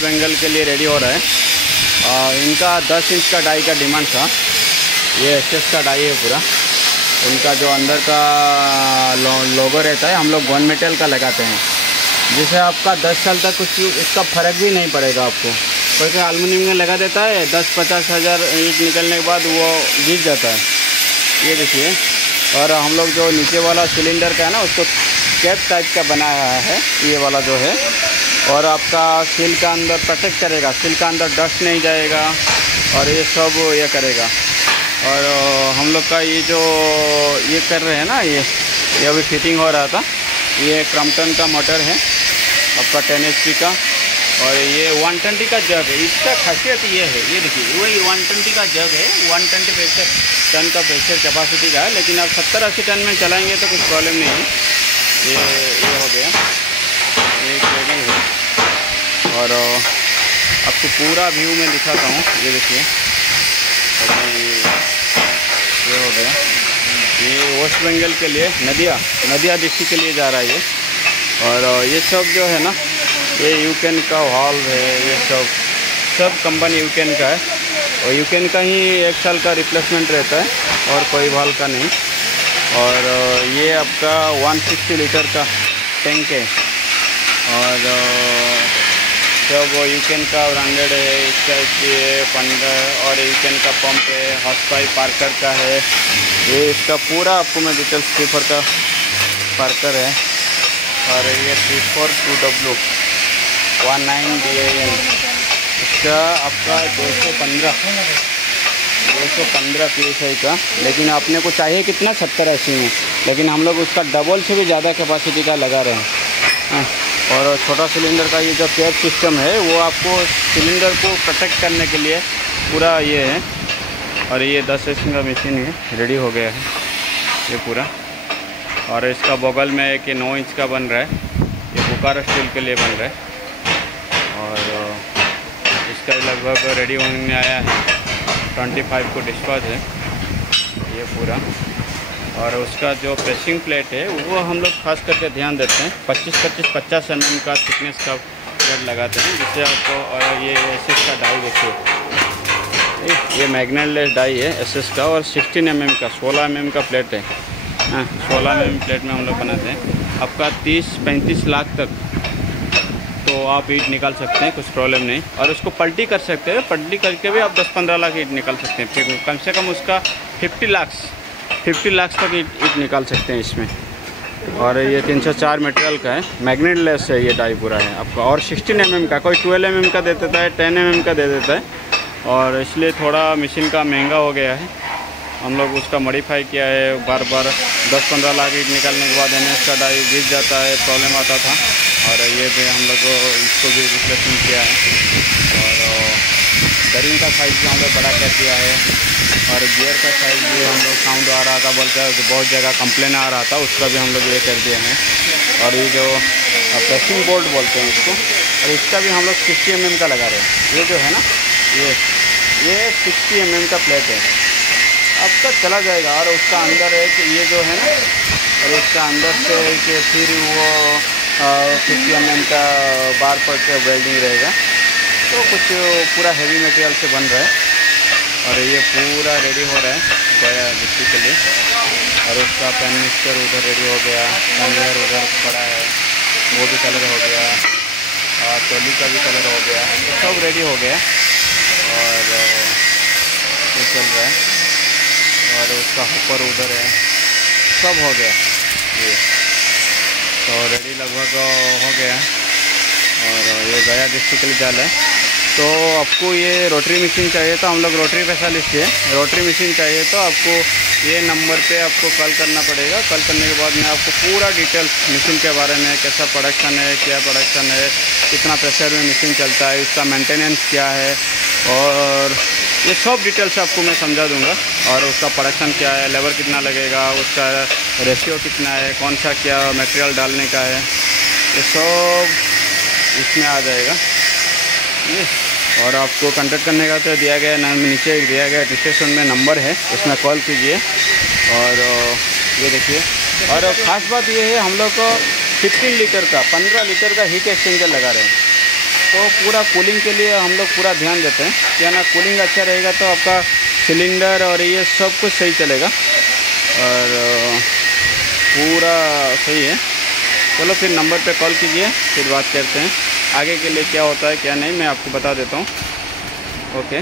Waste Bengal के लिए ready हो रहा है। इनका 10 इंच का डाई का डिमांड था। ये एसएस का डाई है पूरा। उनका जो अंदर का लोगो रहता है हम लोग गन मेटल का लगाते हैं, जिससे आपका 10 साल तक कुछ इसका फ़र्क भी नहीं पड़ेगा आपको। कोई कोई एल्युमिनियम में लगा देता है, 10-50 हज़ार ईंट निकलने के बाद वो गिर जाता है। ये देखिए। और हम लोग जो नीचे वाला सिलेंडर का है ना, उसको कैप टाइप का बनाया है ये वाला जो है। और आपका सील का अंदर प्रोटेक्ट करेगा, सील का अंदर डस्ट नहीं जाएगा और ये सब ये करेगा। और हम लोग का ये जो ये कर रहे हैं ना, ये अभी फिटिंग हो रहा था। ये क्रम्पटन का मोटर है आपका 10 HP का, और ये 120 का जग है। इसका खासियत ये है, ये देखिए वही 120 का जग है, 120 टन का प्रेशर कैपेसिटी का है। लेकिन आप 70-80 टन में चलाएंगे तो कुछ प्रॉब्लम नहीं है। ये हो गया, एक रेडी है। और आपको पूरा व्यू में दिखाता हूँ। ये देखिए, ये हो गया। ये वेस्ट बंगाल के लिए नदिया डिस्ट्रिक्ट के लिए जा रहा है ये। और ये सब जो है ना, ये यूकेन का वाल्व है। ये सब कंपनी यूकेन का है, और यूकेन का ही 1 साल का रिप्लेसमेंट रहता है और कोई वाल्व का नहीं। और ये आपका 160 लीटर का टैंक है, और सब यूकेन का ब्रांडेड है। इसका ये 15 और यूकेन का पंप है, हॉर्सपावर पार्कर का है। ये इसका पूरा आपको मैं डिटेल्स पेपर का पार्कर है। और ये 342W 19DAN, इसका आपका 215 PSI का। लेकिन आपने को चाहिए कितना 70-80 में, लेकिन हम लोग उसका डबल से भी ज़्यादा कैपेसिटी का लगा रहे हैं। और छोटा सिलेंडर का ये जो कैप सिस्टम है वो आपको सिलेंडर को प्रोटेक्ट करने के लिए पूरा ये है। और ये 10 इंच का मशीन है, रेडी हो गया है ये पूरा। और इसका बगल में एक 9 इंच का बन रहा है, ये बोकारो स्टील के लिए बन रहा है। और इसका लगभग रेडी होने में आया है, 25 को डिस्पैच है ये पूरा। और उसका जो प्रेसिंग प्लेट है वो हम लोग खास करके ध्यान देते हैं, 25-50 mm का थिकनेस का प्लेट लगाते हैं, जिससे आपको। और ये एसएस का डाई देखिए, ये मैग्नेटलेस डाई है एसएस का, और 16 mm का 16 mm का प्लेट है। 16 mm प्लेट में हम लोग बनाते हैं। आपका 30-35 लाख तक तो आप ईंट निकाल सकते हैं, कुछ प्रॉब्लम नहीं। और उसको पलटी कर सकते हैं, पलटी करके भी आप 10-15 लाख ईंट निकाल सकते हैं। फिर कम से कम उसका 50 लाख तक ईंट निकाल सकते हैं इसमें। और ये 304 मटेरियल का है, मैग्नेटलेस है ये डाई पूरा है आपका। और 16 mm का, कोई 12 mm का दे देता है, 10 mm का दे देता है। और इसलिए थोड़ा मशीन का महंगा हो गया है। हम लोग उसका मॉडिफाई किया है। बार 10-15 लाख ईंट निकालने के बाद NS का डाई गिर जाता है, प्रॉब्लम आता था। और ये भी हम लोग इसको भी रिप्लेसमेंट किया है। और बेरिंग का साइज़ भी हम लोग बड़ा कर दिया है। और गियर का साइज़ भी हम लोग साउंड आ रहा था बोलकर बहुत जगह कंप्लेन आ रहा था, उसका भी हम लोग ये कर दिए हैं। और ये जो प्रेसिंग बोल्ट बोलते हैं इसको, और इसका भी हम लोग 60 mm का लगा रहे हैं। ये जो है ना, ये 60 mm का प्लेट है आपका, चला जाएगा। और उसका अंदर है कि ये जो है ना, और इसका अंदर से कि फिर वो 50 mm का बार पर वेल्डिंग रहेगा। तो कुछ पूरा हेवी मटेरियल से बन रहा है। और ये पूरा रेडी हो रहा है गया डिस्ट्रिक्ट के लिए। और उसका पैन मिक्सचर उधर रेडी हो गया, कन्वेयर उधर पड़ा है, वो भी कलर हो गया, और ट्रॉली का भी कलर हो गया, तो सब रेडी हो गया। और ये चल रहा है। और उसका ऊपर उधर है, सब हो गया ये, तो रेडी लगभग हो गया। और ये गया डिस्ट्रिक्ट के लिए जाल है। तो आपको ये रोटरी मशीन चाहिए तो हम लोग रोटरी स्पेशलिस्ट है। रोटरी मशीन चाहिए तो आपको ये नंबर पे आपको कॉल करना पड़ेगा। कॉल करने के बाद मैं आपको पूरा डिटेल्स मशीन के बारे में, कैसा प्रोडक्शन है, क्या प्रोडक्शन है, कितना प्रेशर में मशीन चलता है, इसका मेंटेनेंस क्या है, और ये सब डिटेल्स आपको मैं समझा दूंगा। और उसका प्रोडक्शन क्या है, लेबर कितना लगेगा, उसका रेशियो कितना है, कौन सा क्या मटेरियल डालने का है, ये सब इसमें आ जाएगा। और आपको कांटेक्ट करने का तो दिया गया नाम नीचे दिया गया डिस्क्रिप्शन में नंबर है, उसमें कॉल कीजिए। और ये देखिए, और ख़ास बात ये है हम लोग को 15 लीटर का 15 लीटर का हीट एक्सचेंजर लगा रहे हैं। तो पूरा कूलिंग के लिए हम लोग पूरा ध्यान देते हैं, क्या ना कूलिंग अच्छा रहेगा तो आपका सिलेंडर और ये सब कुछ सही चलेगा और पूरा सही है। चलो फिर नंबर पे कॉल कीजिए, फिर बात करते हैं आगे के लिए क्या होता है क्या नहीं, मैं आपको बता देता हूँ। ओके।